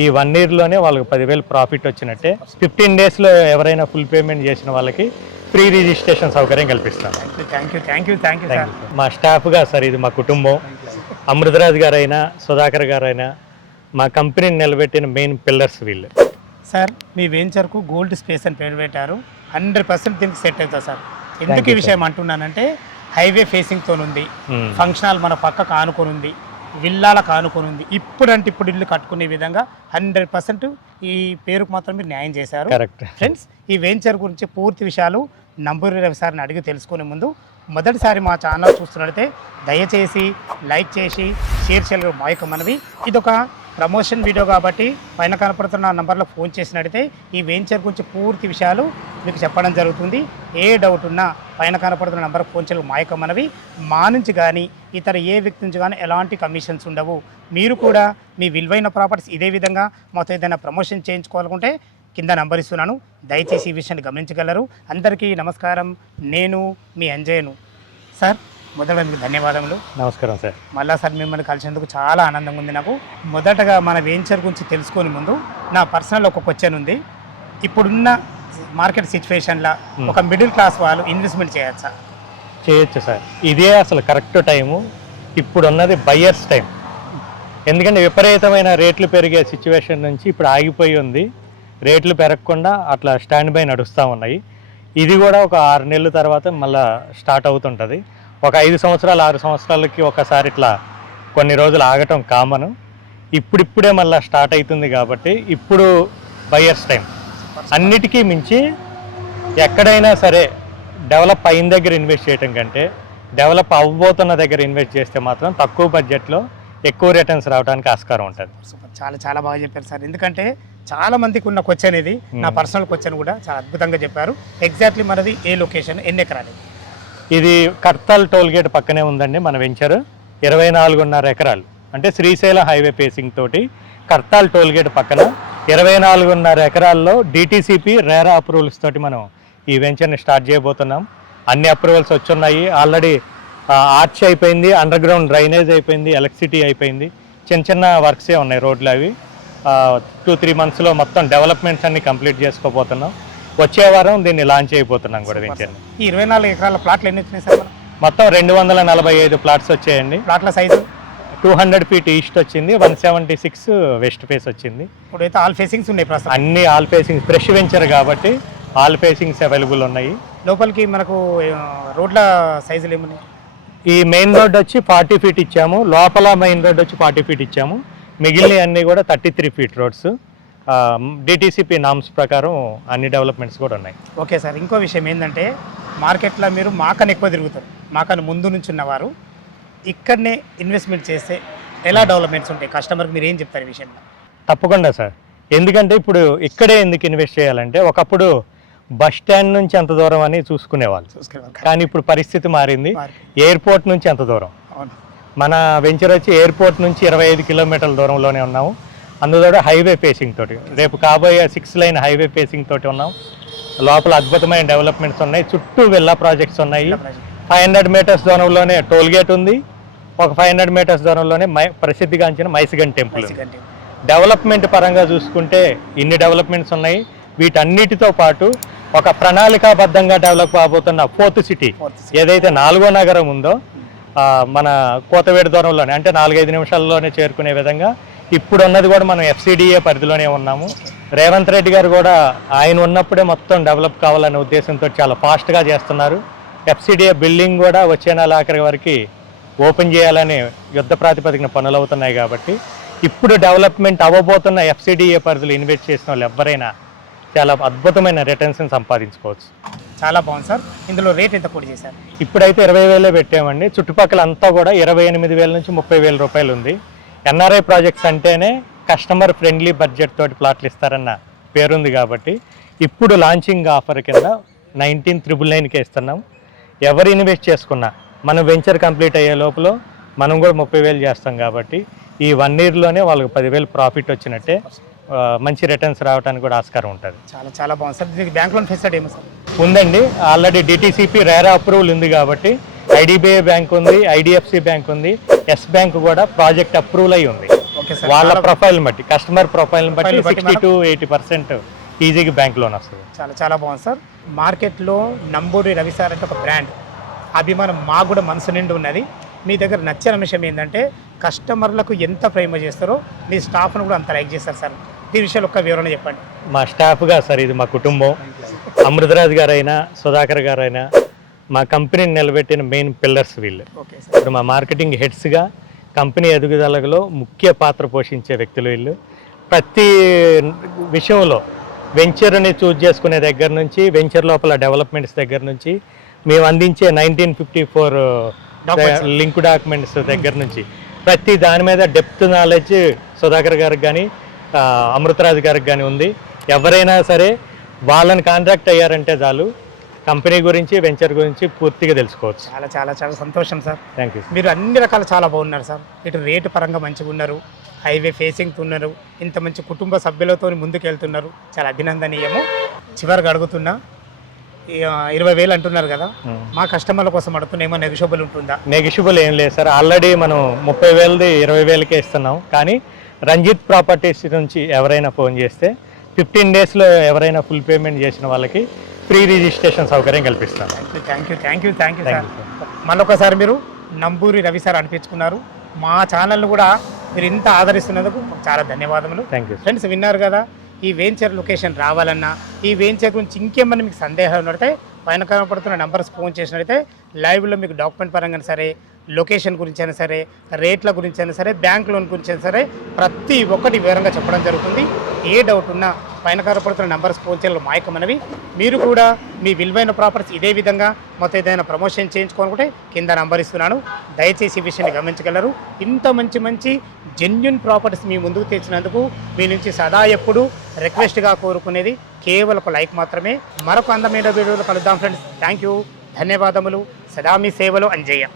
ఈ 1 ఇయర్లోనే వాళ్ళకి 10,000 ప్రాఫిట్ వచ్చినట్టే. 15 డేస్లో ఎవరైనా ఫుల్ పేమెంట్ చేసిన వాళ్ళకి ఫ్రీ రిజిస్ట్రేషన్ సౌకర్యం కల్పిస్తాం. Thank you sir. మా స్టాఫ్గా సార్ ఇది మా కుటుంబం. అమృతరాజ్ గారైనా సుధాకర్ గారైనా మా కంపెనీని నిలబెట్టిన మెయిన్ పిల్లర్స్ వీళ్ళు. సార్ మీ వెంచర్కు గోల్డ్ స్పేస్ అని పేరు పెట్టారు. 100% దీనికి సెట్ అవుతుంది సార్. ఎందుకు ఈ విషయం అంటున్నానంటే హైవే ఫేసింగ్తో ఉంది, ఫంక్షన్ హాల్ మన పక్కకు ఆనుకొని ఉంది, విల్లాలకు ఆనుకొని ఉంది. ఇప్పుడు ఇల్లు కట్టుకునే విధంగా 100% ఈ పేరుకు మాత్రం మీరు న్యాయం చేశారు. కరెక్ట్ ఫ్రెండ్స్, ఈ వెంచర్ గురించి పూర్తి విషయాలు నంబూరి రవి సార్ని అడిగి తెలుసుకునే ముందు మొదటిసారి మా ఛానల్ చూస్తున్నట్లయితే దయచేసి లైక్ చేసి షేర్ చేయగలరు మా యొక్క మనవి. ఇదొక ప్రమోషన్ వీడియో కాబట్టి పైన కనపడుతున్న నంబర్లో ఫోన్ చేసినట్టయితే ఈ వెంచర్ గురించి పూర్తి విషయాలు మీకు చెప్పడం జరుగుతుంది. ఏ డౌట్ ఉన్నా పైన కనపడుతున్న నంబర్కి ఫోన్ చేయగలరు మా యొక్క మనవి. మా నుంచి కానీ ఇతర ఏ వ్యక్తి నుంచి కానీ ఎలాంటి కమిషన్స్ ఉండవు. మీరు కూడా మీ విలువైన ప్రాపర్టీస్ ఇదే విధంగా మాతో ఏదైనా ప్రమోషన్ చేయించుకోవాలనుకుంటే కింద నంబర్ ఇస్తున్నాను, దయచేసి ఈ విషయాన్ని గమనించగలరు. అందరికీ నమస్కారం. నేను మీ అంజయ్యను. సార్ మొదటగా మీకు ధన్యవాదములు. నమస్కారం సార్. మళ్ళా సార్ మిమ్మల్ని కలిసేందుకు చాలా ఆనందంగా ఉంది నాకు. మొదటగా మన వెంచర్ గురించి తెలుసుకొని ముందు నా పర్సనల్ ఒక క్వశ్చన్ ఉంది. ఇప్పుడున్న మార్కెట్ సిచ్యువేషన్లో ఒక మిడిల్ క్లాస్ వాళ్ళు ఇన్వెస్ట్మెంట్ చేయొచ్చా? చేయొచ్చు సార్. ఇదే అసలు కరెక్ట్ టైము. ఇప్పుడు ఉన్నది బయ్యర్స్ టైం. ఎందుకంటే విపరీతమైన రేట్లు పెరిగే సిచ్యువేషన్ నుంచి ఇప్పుడు ఆగిపోయి ఉంది. రేట్లు పెరగకుండా అట్లా స్టాండ్ బై నడుస్తూ ఉన్నాయి. ఇది కూడా ఒక 6 నెలల తర్వాత మళ్ళీ స్టార్ట్ అవుతుంటుంది. ఒక 5 సంవత్సరాలు 6 సంవత్సరాలకి ఒకసారి ఇట్లా కొన్ని రోజులు ఆగటం కామను. ఇప్పుడిప్పుడే మళ్ళీ స్టార్ట్ అవుతుంది కాబట్టి ఇప్పుడు బయ్యర్స్ టైం. అన్నిటికీ మించి ఎక్కడైనా సరే డెవలప్ అయిన దగ్గర ఇన్వెస్ట్ చేయడం కంటే డెవలప్ అవ్వబోతున్న దగ్గర ఇన్వెస్ట్ చేస్తే మాత్రం తక్కువ బడ్జెట్లో ఎక్కువ రిటర్న్స్ రావడానికి ఆస్కారం ఉంటుంది. చాలా చాలా బాగా చెప్పారు సార్. ఎందుకంటే చాలా మందికి ఉన్న క్వశ్చన్ ఇది, నా పర్సనల్ క్వశ్చన్ కూడా చాలా అద్భుతంగా చెప్పారు. ఎగ్జాక్ట్లీ మనది ఏ లొకేషన్, ఎన్ని ఎకరాలు? ఇది కర్తాల్ టోల్గేట్ పక్కనే ఉందండి మన వెంచర్. 24.5 ఎకరాలు అంటే శ్రీశైలం హైవే ఫేసింగ్ తోటి కర్తాల్ టోల్గేట్ పక్కన 24.5 ఎకరాల్లో డిటిసిపి రేరా అప్రూవల్స్ తోటి మనం ఈ వెంచర్ని స్టార్ట్ చేయబోతున్నాం. అన్ని అప్రూవల్స్ వచ్చున్నాయి. ఆల్రెడీ ఆర్చ్ అయిపోయింది, అండర్ గ్రౌండ్ డ్రైనేజ్ అయిపోయింది, ఎలక్ట్రిసిటీ అయిపోయింది. చిన్న చిన్న వర్క్సే ఉన్నాయి రోడ్లు. అవి 2-3 మంత్స్లో మొత్తం డెవలప్మెంట్స్ అన్ని కంప్లీట్ చేసుకోబోతున్నాం. వచ్చే వారం దీన్ని లాంచ్ అయిపోతున్నాం కూడా వెంచర్ని. ఈ 24 ఎకరాల ప్లాట్లు ఎన్ని వచ్చినాయి సార్? మొత్తం 245 ప్లాట్స్ వచ్చాయండి. ప్లాట్ల సైజు 200 ఫీట్ ఈస్ట్ వచ్చింది, 176 వెస్ట్ ఫేస్ వచ్చింది. ఇప్పుడైతే ఆల్ ఫేసింగ్స్ ఉన్నాయి ప్రస్తుతం. అన్ని ఆల్ ఫేసింగ్స్, ఫ్రెష్ వెంచర్ కాబట్టి ఆల్ ఫేసింగ్స్ అవైలబుల్ ఉన్నాయి. లోపలికి మనకు రోడ్ల సైజులు ఏమున్నాయి? ఈ మెయిన్ రోడ్ వచ్చి 40 ఫీట్ ఇచ్చాము. లోపల మెయిన్ రోడ్ వచ్చి 40 ఫీట్ ఇచ్చాము. మిగిలిన అన్నీ కూడా 33 ఫీట్ రోడ్స్. డిటిసిపి నామ్స్ ప్రకారం అన్ని డెవలప్మెంట్స్ కూడా ఉన్నాయి. Okay sir. ఇంకో విషయం ఏంటంటే మార్కెట్లో మీరు మాకని ఎక్కువ తిరుగుతారు, మాకని ముందు నుంచి ఉన్నవారు. ఇక్కడనే ఇన్వెస్ట్మెంట్ చేస్తే ఎలా డెవలప్మెంట్స్ ఉంటాయి? కస్టమర్కి మీరు ఏం చెప్తారు ఈ విషయంలో? తప్పకుండా సార్. ఎందుకంటే ఇప్పుడు ఇక్కడే ఎందుకు ఇన్వెస్ట్ చేయాలంటే ఒకప్పుడు బస్ స్టాండ్ నుంచి ఎంత దూరం అని చూసుకునేవాళ్ళు. కానీ ఇప్పుడు పరిస్థితి మారింది. ఎయిర్పోర్ట్ నుంచి ఎంత దూరం. మన వెంచర్ వచ్చి ఎయిర్పోర్ట్ నుంచి 25 కిలోమీటర్ల దూరంలోనే ఉన్నాము. అందులో హైవే ఫేసింగ్ తోటి, రేపు కాబోయే 6 లైన్ హైవే ఫేసింగ్ తోటి ఉన్నాం. లోపల అద్భుతమైన డెవలప్మెంట్స్ ఉన్నాయి. చుట్టూ విల్లా ప్రాజెక్ట్స్ ఉన్నాయి. 500 మీటర్స్ దూరంలోనే టోల్గేట్ ఉంది. ఒక 500 మీటర్స్ దూరంలోనే ప్రసిద్ధిగాంచిన మైసిగన్ టెంపుల్. డెవలప్మెంట్ పరంగా చూసుకుంటే ఇన్ని డెవలప్మెంట్స్ ఉన్నాయి. వీటన్నిటితో పాటు ఒక ప్రణాళికాబద్ధంగా డెవలప్ అవబోతున్న 4th సిటీ ఏదైతే 4వ నగరం ఉందో మన కోతవేడు దూరంలోనే, అంటే 4-5 నిమిషాల్లోనే చేరుకునే విధంగా ఇప్పుడు ఉన్నది కూడా మనం FCDA పరిధిలోనే ఉన్నాము. రేవంత్ రెడ్డి గారు కూడా ఆయన ఉన్నప్పుడే మొత్తం డెవలప్ కావాలనే ఉద్దేశంతో చాలా ఫాస్ట్గా చేస్తున్నారు. FCDA బిల్డింగ్ కూడా వచ్చే నెల ఆఖరి వరకు ఓపెన్ చేయాలని యుద్ధ ప్రాతిపదికన పనులు అవుతున్నాయి. కాబట్టి ఇప్పుడు డెవలప్మెంట్ అవ్వబోతున్న FCDA పరిధిలో ఇన్వెస్ట్ చేసిన వాళ్ళు ఎవరైనా చాలా అద్భుతమైన రిటర్న్స్ సంపాదించుకోవచ్చు. చాలా బాగుంది సార్. ఇందులో రేట్ ఎంత కూడా చేశారు? ఇప్పుడైతే 20,000 పెట్టామండి. చుట్టుపక్కల అంతా కూడా 28,000 నుంచి 30,000 రూపాయలు ఉంది. NRI ప్రాజెక్ట్స్ అంటేనే కస్టమర్ ఫ్రెండ్లీ బడ్జెట్ తోటి ప్లాట్లు ఇస్తారన్న పేరుంది. కాబట్టి ఇప్పుడు లాంచింగ్ ఆఫర్ కింద 19,999కే ఇస్తున్నాం. ఎవరు ఇన్వెస్ట్ చేసుకున్నా మనం వెంచర్ కంప్లీట్ అయ్యే లోపల మనం కూడా 30,000 చేస్తాం. కాబట్టి ఈ 1 ఇయర్లోనే వాళ్ళకి 10,000 ప్రాఫిట్ వచ్చినట్టే. మంచి రిటర్న్స్ రావడానికి కూడా ఆస్కారం ఉంటుంది. చాలా చాలా బాగుంది సార్. దీనికి బ్యాంక్ లోన్ ఫెసిలిటీ ఏమో సార్ ఉందండి. ఆల్రెడీ డిటిసిపి రేరా అప్రూవల్ ఉంది కాబట్టి IDBI బ్యాంక్ ఉంది, IDFC బ్యాంక్ ఉంది, ఎస్ బ్యాంక్ కూడా ప్రాజెక్ట్ అప్రూవల్ అయి ఉంది. Okay sir. వాళ్ళ చాలా- ప్రొఫైల్ బట్టి, కస్టమర్ ప్రొఫైల్ బట్టి Profile బట్టి 60 to 80% ఈజీగా బ్యాంక్ లోన్ వస్తుంది. చాలా చాలా బాగుంది సార్. మార్కెట్లో నంబూరి రవి సార్ అంటే ఒక బ్రాండ్ అభిమానం మాకు కూడా మనసు నిండి ఉన్నది. మీ దగ్గర నచ్చిన విషయం ఏంటంటే కస్టమర్లకు ఎంత ప్రేమ చేస్తారో మీ స్టాఫ్ను కూడా అంత లైక్ చేస్తారు సార్. దీని విషయాలు ఒక్క వివరణ చెప్పండి. మా స్టాఫ్గా సార్, ఇది మా కుటుంబం. అమృతరాజ్ గారైనా సుధాకర్ గారైనా మా కంపెనీని నిలబెట్టిన మెయిన్ పిల్లర్స్ వీళ్ళు. Okay sir. ఇప్పుడు మా మార్కెటింగ్ హెడ్స్గా కంపెనీ ఎదుగుదలలో ముఖ్య పాత్ర పోషించే వ్యక్తులు వీళ్ళు. ప్రతి విషయంలో వెంచర్ని చూజ్ చేసుకునే దగ్గర నుంచి, వెంచర్ లోపల డెవలప్మెంట్స్ దగ్గర నుంచి, మేము అందించే 1954 లింక్ డాక్యుమెంట్స్ దగ్గర నుంచి ప్రతి దాని మీద డెప్త్ నాలెడ్జ్ సుధాకర్ గారికి కానీ అమృతరాజ్ గారికి కానీ ఉంది. ఎవరైనా సరే వాళ్ళని కాంటాక్ట్ అయ్యారంటే చాలు కంపెనీ గురించి, వెంచర్ గురించి పూర్తిగా తెలుసుకోవచ్చు. చాలా చాలా చాలా సంతోషం సార్. Thank you. మీరు అన్ని రకాలు చాలా బాగున్నారు సార్. ఇటు రేటు పరంగా మంచిగా ఉన్నారు, హైవే ఫేసింగ్ ఉన్నారు, ఇంత మంచి కుటుంబ సభ్యులతో ముందుకు వెళ్తున్నారు, చాలా అభినందనీయము. చివరికి అడుగుతున్నా 20,000 అంటున్నారు కదా, మా కస్టమర్ల కోసం అడుగుతున్నా ఏమో నెగిషియబుల్ ఉంటుందా? నెగిషియబుల్ ఏం లేదు సార్. ఆల్రెడీ మనం 30,000ది 20,000కే ఇస్తున్నాం. కానీ రంజిత్ ప్రాపర్టీస్ నుంచి ఎవరైనా ఫోన్ చేస్తే 15 డేస్లో ఎవరైనా ఫుల్ పేమెంట్ చేసిన వాళ్ళకి ఫ్రీ రిజిస్ట్రేషన్ సౌకర్యం కల్పిస్తాం. Thank you thank you thank you sir. Thank you, మళ్ళొకసారి మీరు నంబూరి రవి సార్ అనిపించుకున్నారు. మా ఛానల్ను కూడా మీరు ఇంత ఆదరిస్తున్నందుకు చాలా ధన్యవాదములు. Thank you. ఫ్రెండ్స్ విన్నారు కదా, ఈ వెంచర్ లొకేషన్ రావాలన్నా, ఈ వెంచర్ గురించి ఇంకేమన్నా మీకు సందేహాలు ఉన్నట్టే పైన కనపడుతున్న నంబర్స్ ఫోన్ చేసినట్టయితే లైవ్లో మీకు డాక్యుమెంట్ పరంగా సరే, లొకేషన్ గురించి అయినా సరే, రేట్ల గురించి అయినా సరే, బ్యాంక్ లోన్ గురించి అయినా సరే ప్రతి ఒక్కటి వివరంగా చెప్పడం జరుగుతుంది. ఏ డౌట్ ఉన్నా పైన కనపడుతున్న నంబర్స్ ఫోన్ చేయడం మాయకమనవి. మీరు కూడా మీ విలువైన ప్రాపర్టీస్ ఇదే విధంగా మొత్తం ఏదైనా ప్రమోషన్ చేయించుకోనుకుంటే కింద నంబర్ ఇస్తున్నాను, దయచేసి ఈ విషయాన్ని గమనించగలరు. ఇంత మంచి మంచి జెన్యున్ ప్రాపర్టీస్ మీ ముందుకు తెచ్చినందుకు మీ నుంచి సదా ఎప్పుడు రిక్వెస్ట్గా కోరుకునేది కేవలం ఒక లైక్ మాత్రమే. మరొక అందమైన వీడియోలో కలుద్దాం ఫ్రెండ్స్. థ్యాంక్ యూ, ధన్యవాదములు. సదా మీ సేవలో అంజయ్య.